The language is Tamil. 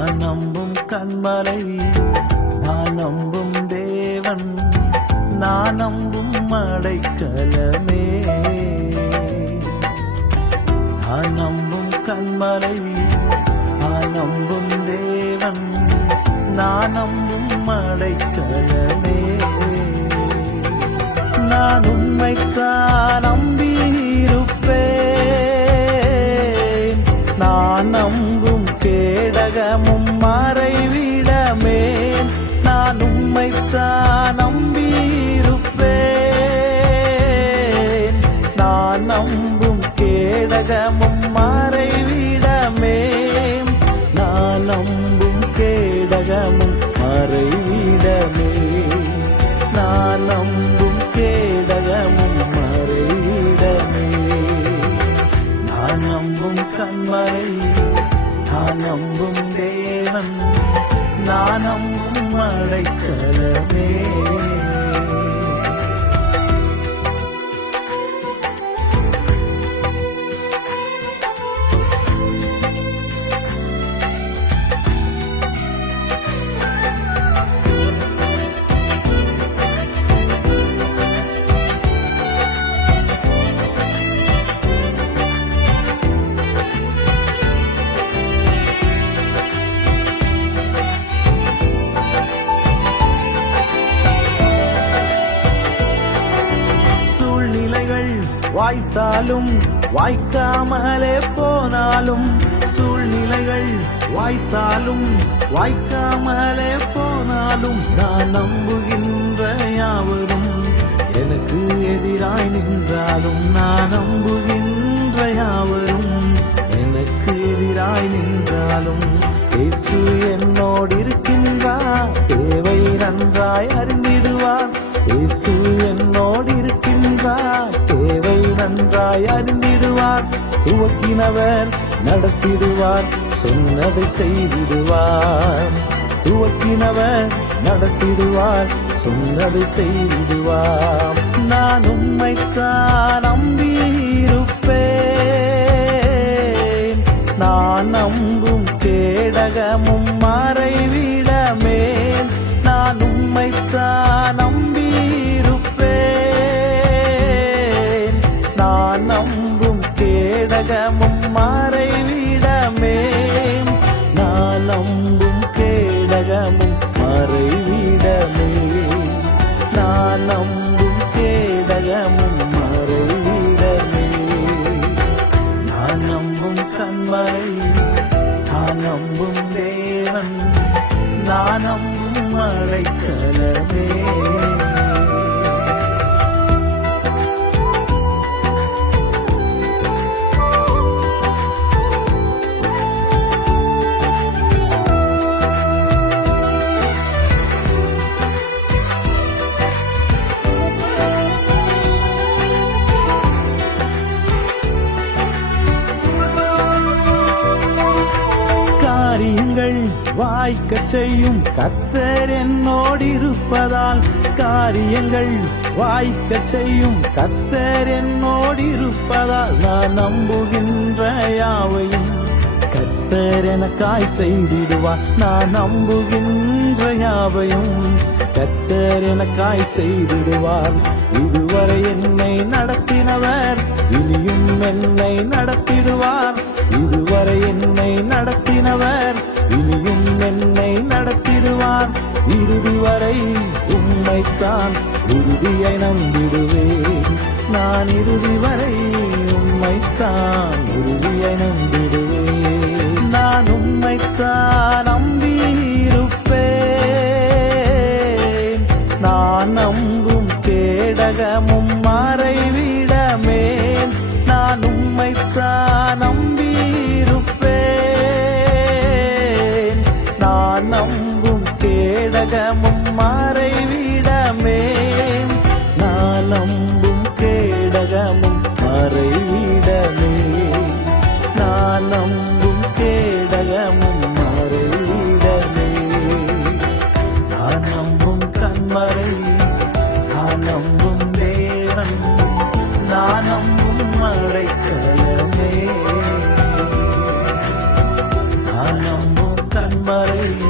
நான் நம்பும் கண்மலை நான் நம்பும் தேவன் நான் நம்பும் மடைக்கலமே நான் நம்பும் கண்மலை நான் நம்பும் தேவன் நான் நம்பும் மடைக்கலமே நான் உண்மைத்தான் நம்பும் கண்மறை. நான் நம்பும் தேவன். நான் நம்பும் அழைக்கலமே வாய்த்தாலும் வாய்க்காமலே போனாலும் சூழ்நிலைகள் வாய்த்தாலும் வாய்க்காமலே போனாலும் நான் நம்புகின்ற யாவரும் எனக்கு எதிராய் நின்றாலும் நான் நம்புகின்ற யாவரும் எனக்கு எதிராய் நின்றாலும் இயேசு என்னோடு இருக்கின்ற நன்றாய் அறிந்திடுவார். துவக்கினவர் நடத்திடுவார். சொன்னதை செய்திடுவார். துவக்கினவர் நடத்திடுவார். சொன்னதை செய்திடுவார். நான் உண்மைத்தான் நம்பியிருப்பேன் நான் நம்பும் கேடகம் உலகமும் மறைவிடமே. நான் கேடகமும் மறைவிடமே. நான் கேடகமும் மறைவிடமே. நான் நம்பும் கண்மலை நான் நம்பும் தேவன் நான் நம்பும் அடைக்கலமே. வாய்க்க செய்யும் கத்தர் என்னோடு இருப்பதால் காரியங்கள் வாய்க்க செய்யும் கத்தர் என்னோடு இருப்பதால் நான் நம்புகின்ற யாவையும் கத்தர் எனக்காய் செய்திடுவார். நான் நம்புகின்ற யாவையும் கத்தர் எனக்காய் செய்திடுவார். இதுவரை என்னை நடத்தினவர் இனியும் என்னை நடத்திடுவார். இதுவரை என்னை நடத்தினவர் இனியும் என்னை நடத்திடுவார். இறுதி வரை உண்மைத்தான் உறுதியை நம்பிடுவேன். நான் இறுதி வரை உண்மைத்தான் உறுதியை நம்பிடுவேன். நான் உண்மைத்தான் நம்பியிருப்பேன். நான் நம்பும் கேடகமும் அம்பும் கேடகமும் மறைவிடமே. நாலம்பும் கேடகமும் மறைவிடமே. நாலம்பும் கேடகமும் மறைவிடமே. நான் நம்பும் கண்மறை நான் நம்பும் தேவன் நான் நம்பும் மழைக்கலமே. நான் நம்பும் கண்மறை